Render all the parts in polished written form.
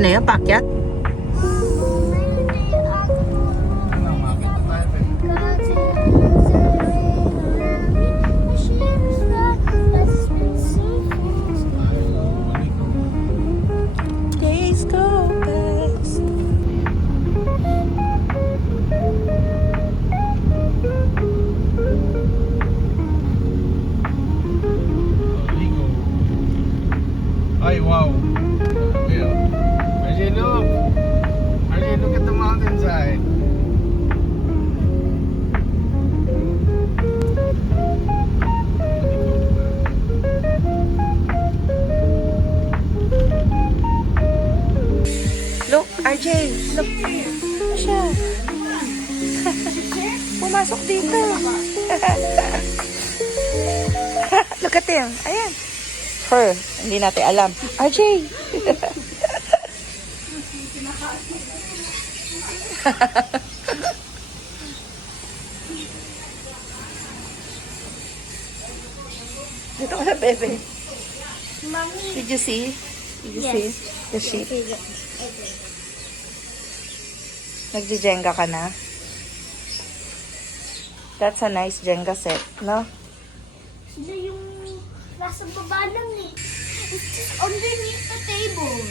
na yun, pakyat? Days go past. Ay, wow. RJ, look. RJ, look at the mountainside. Look, RJ, look. Ano siya? Pumasok dito. Look at him. Ayan. Her. Hindi natin alam. RJ. Dito ka na, bebe. Mommy. Did you see? Did you see the sheep? Nagji-jenga ka na? That's a nice Jenga set, no? Sila yung nasa baba lang eh. It's just underneath the table.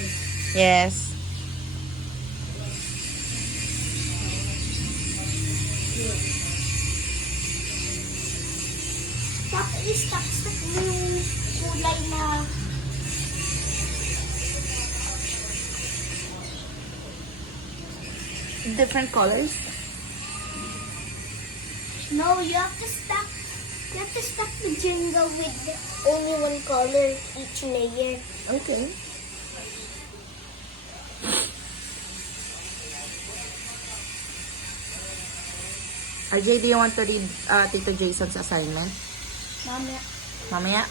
Yes. Tapos i-stack mo yung kulay na... Different colors? No, you have to stack the Jenga with only one color each layer. Okay. RJ, do you want to read Tito Jason's assignment? Mama. Mamaya?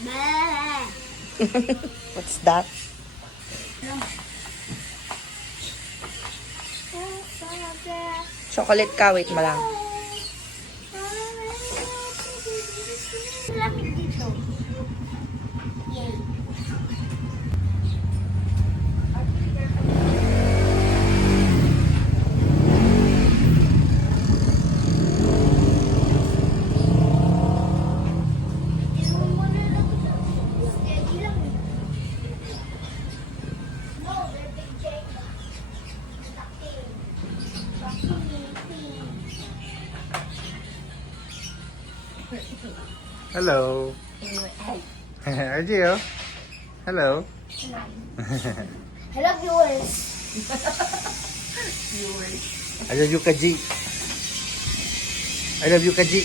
Bah. What's that? Chocolate ka, wait mo lang. Lapit dito. Yay. Hello. RJ, oh. Hello. Hello viewers. I love you, Kaji. I love you, Kaji.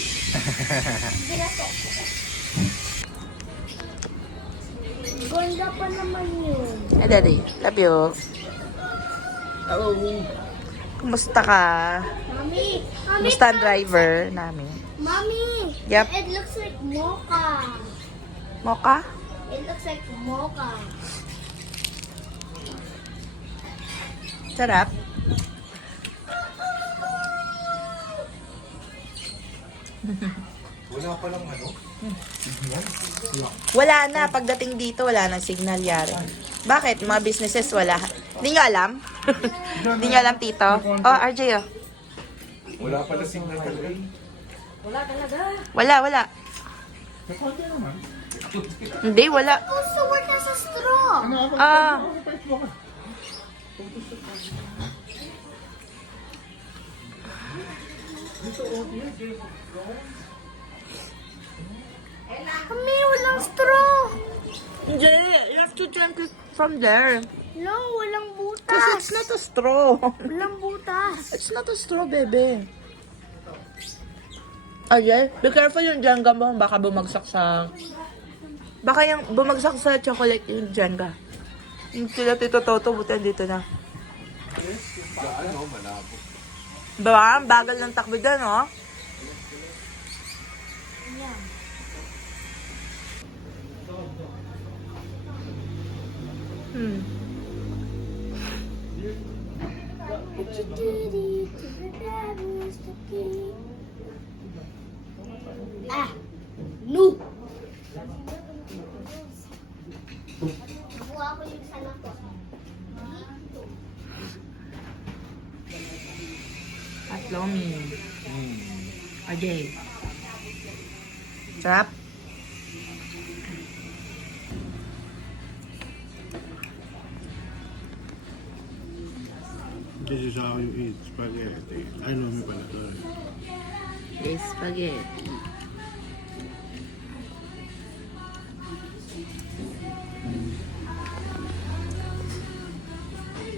Ganda pa naman yun. Hey, Daddy. Love you. Oh. Kumusta ka? Mommy. Kumusta ang driver namin? Mommy. Yep. It looks like mocha. Mocha? It looks like mocha. Sarap. Wala pa lang ano? Wala na. Pagdating dito, wala na signal yari. Bakit? Mga businesses wala. Hindi nyo alam? Hindi nyo alam, Tito? Oh, RJ, oh. Wala pa na signal talaga. Wala. Konti naman. Hindi, wala. Also, where there's a straw. Ah. Mommy, walang straw. Hindi, you have to drink it from there. No, walang Because butas. it's not a straw. Walang butas. It's not a straw, baby. Okay, be careful yung Jenga mo. Baka bumagsak sa... Baka yung bumagsak sa chocolate yung Jenga. Yung sila Tito Toto, buti dito na. Ano, malabo. Diba? Ang bagal ng takbo dyan, oh. Yeah. Hmm. What you did it to the devil's the king. Ah, no. Nakuha ko yung sana ko. At Lomi. RJ. Sarap? This is how you eat spaghetti. I know me pala to. Yes, spaghetti.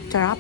Sarap?